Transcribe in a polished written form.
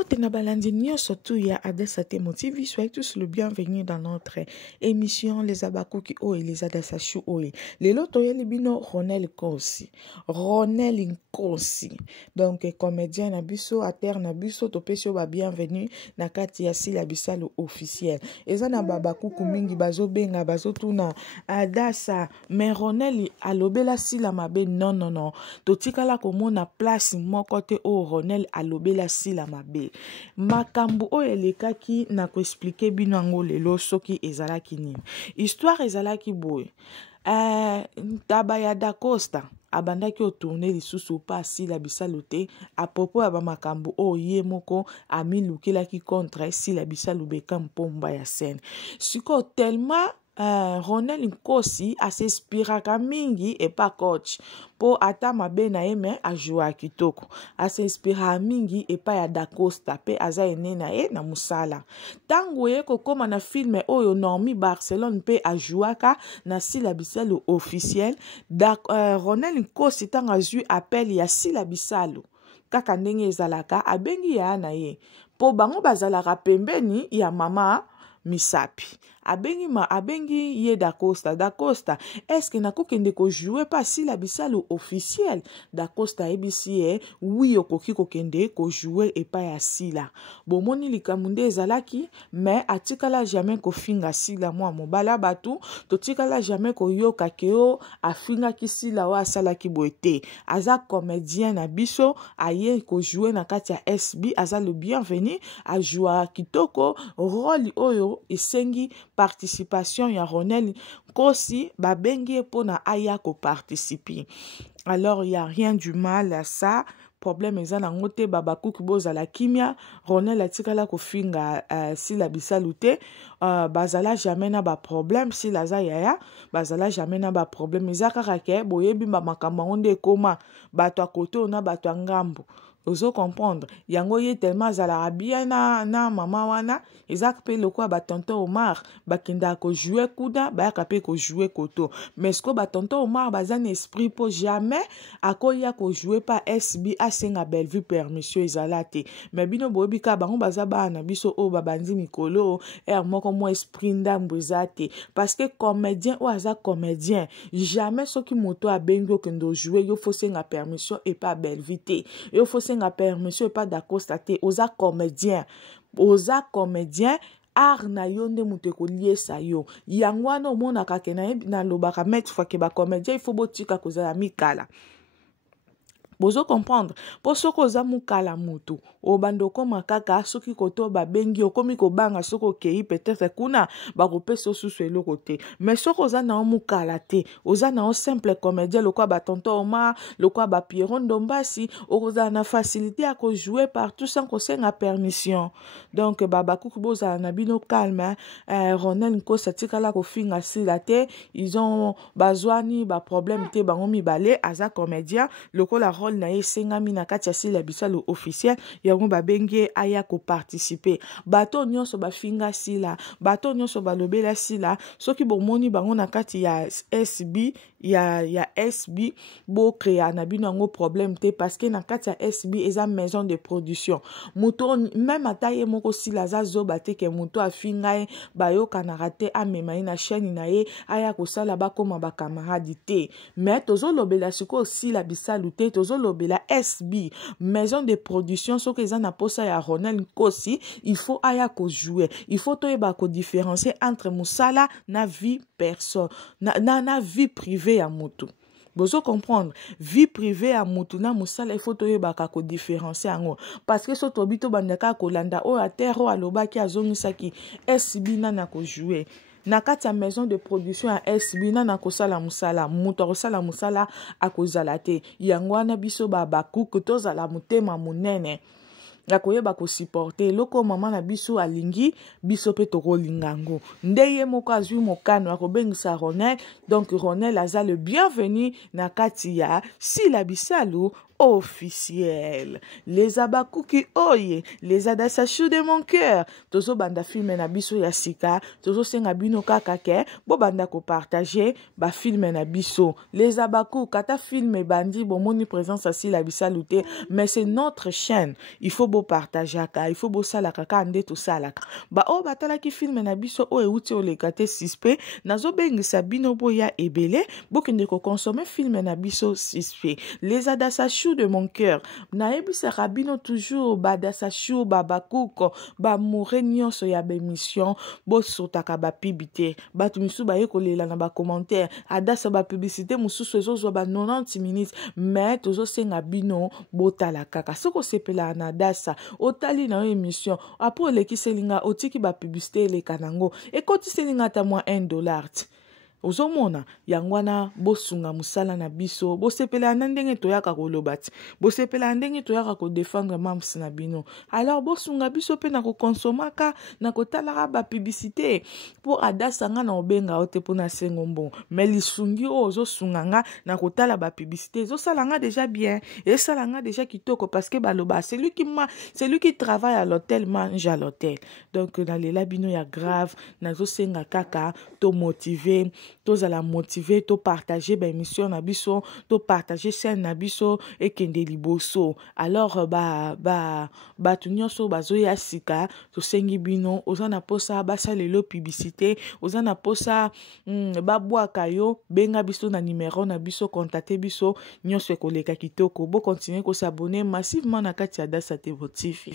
Mbote na balandi surtout ya Adessa Temo TV, soyez tous le bienvenue dans notre émission Les Abakuki Oe, les Adasashu Oe. Les loto yeli bino Ronel Nkosi. Ronel Nkosi. Donc, comédien na biso, ater na biso, topesio ba bienvenue na kati ya sila bisalo officiel. Eza na babakuku mingi bazo benga, bazo tuna Adassa, mais Ronel alobela sila mabe, non. Totikala komona place moko te o Ronel alobela sila mabe. Makambu o elekaki na ko expliquer bino yango lelo soki ezalaki nini. Histoire ezalaki boye. Tabaya da Costa abandaki otourner lisusu pa sila bisalo te a propos ya makambu o ye moko amilukelaki contre sila bisalo beka mpomba ya scène. Siko tellement Ronel Nkosi s'inspiraka mingi et pas coach po ata mabe na eme a jouer kitoko s'inspira mingi et pas ya Da Costa pe aza ene na e na musala tango ye kokoma na film oyo Normi Barcelone pe a jouaka na sila bisalo officiel Ronel Nkosi tanga azwi appel ya sila bisalo kaka ndenge ezalaka abengi ya na ye po bango bazalaka pembeni ya mama Misapi. Abengi ye Da Costa. Est-ce que nakokende ko jouer pas si la bisalo officiel? Da Costa ebisi oui okoki kokende ko jouer et pas ya sila. Bomoni likamunde ezalaki mais atikala jamais ko finga sila mwa mobala batu totikala jamais ko yoka keo afinga ki sila wa sala ki boete. Aza comédien na biso aye ko jouer na kati ya SB aza le bienvenu a jouer kitoko rôle oyo esengi participation ya Ronel Nkosi babengi pona aya ko participer. Alors il y a rien du mal à ça. Problème eza na ngote babakuki bozala kimia Ronel atikala ko finga si la bisalute bazala jamais na ba problème si la za yaya bazala jamais na ba problème ezaka kake boyebi ba makambo onde koma bato akoto na bato ngambo. Ozo comprendre yango ye tellement zala bien na mama wana ezak pe lokwa ba tonton Omar bakinda ko jouer kuda ba ka pe ko jouer koto mais ce que ba tonton Omar bazan esprit pour jamais akoya ko jouer pas SB asenga Bellevue permission ezalate mais bino boyebika bango bazaba na biso o babandi mikolo moko mo esprit ndambozate parce que comédien ou aza comédien jamais soki moto abengo kendo jouer yo faut senga permission et pas Bellevue yo faut senga permission et pas Da Costa te oza comédien art na yo nde mutu ekoliesa yo yango wana omonaka ke na lobaka maître fois ke ba comédien il faut botika kozala mikala. Bozo comprendre po soko za mukala mutu obandoko makaka soki koto babengi okomi kobanga soko kei peut-être kuna bakopesa susu eloko te mais soko za na mukala te oza na simple comédien lokwa ba tonton Omar lokwa ba Pierron Dombasi oza na facilité à ko jouer partout sans ko senga permission donc babakuku boza na bino calme Ronel Nkosi tikala ko finga sila te ils ont bazwani ba problème te bango mibale aza comédien lokola na esengami na kati ya sila bisalo officiel yango babengi aya ko participer bato nyonso bafinga sila bato nyonso balobela sila soki bomoni bango na kati ya SB ya SB bo créer na bino ngo problème te parce que na kati ya SB eza maison de production muto même ataye moko sila za zoba te ke muto afinga bayoka na raté amema na chaîne na ye aya ko sala ba koma ba camarade te mais tozo lobela siko sila bisalo te tozo lobela SB maison de production so que na posa ya Ronel Nkosi il faut aya ko jouer il faut toyeba ko différencier entre musala na vie personne na vie privée ya mutu. Bozo comprendre vie privée à mutu na musala il faut toyeba ko différencier yango parce que so tobito bandaka ko landa o atero alobaki azongisaki SB na ko jouer na kati ya maison de production ya SB na kosala musala mutu akosala musala akozala te yango wana biso babakuku tozala motema munene yakoyeba ko supporter loko mama na biso alingi biso pe tokolingango ndeye moko azwi mokano akobengisa Ronel donc Ronel aza le bienvenu na kati ya sila bisalo officiel. Les Abakuki oye, les Adasachou de mon cœur. Tozo banda film na biso ya sika, tozo senga bino kaka ke, bo banda ko partager ba film na biso. Les Abakou kata film bandi bon moni présence assi la bisalute, mais c'est notre chaîne. Il faut beau partager ka, il faut beau sala kaka ande to sala. Ba o batala ki film na biso o euti o lekate 6p, nazo bengisa bino boya ebele, bo kende ko consommer film na biso 6p. Les Adasachou de mon cœur. Na ebisa rabino toujours badasachou babakouko ba moure nyonso ya bémission bo sotaka ba pibité batu misu ba yekolela na ba commentaire adasa ba publicité mususu ezozo ba 90 minutes mais tozo senga bino botala kaka soko sepela na dasa otali na émission après lekiselinga otiki ba publicité le kanango ekoti selinga ta moins $1 Ozomona yangwana bosunga musala na biso bosepela ndenge toyaka kolobati bosepela ndenge toyaka ko défendre mams na bino alors bosunga biso pe na ko consomaka na ko talaka ba publicité pour adasa nga na obenga ote pona sengombo mais lisungi ozosunga nga na ko tala ba publicité zo salanga déjà bien et salanga déjà kitoko parce que baloba c'est lui qui travaille à l'hôtel mange à l'hôtel donc na lela bino ya grave nazo senga kaka to motiver tous à la motiver, to partager ben émission na biso, to partager chaîne na biso et kende liboso. Alors tu nyonso bazoya sika to sengi bino, ozana posa basa lelo publicité, ozana posa babwa kayo benga biso na numéro na biso contacter biso nyonso koleka kitoko. Bo continuer ko s'abonner massivement na kati ya Dasa TV.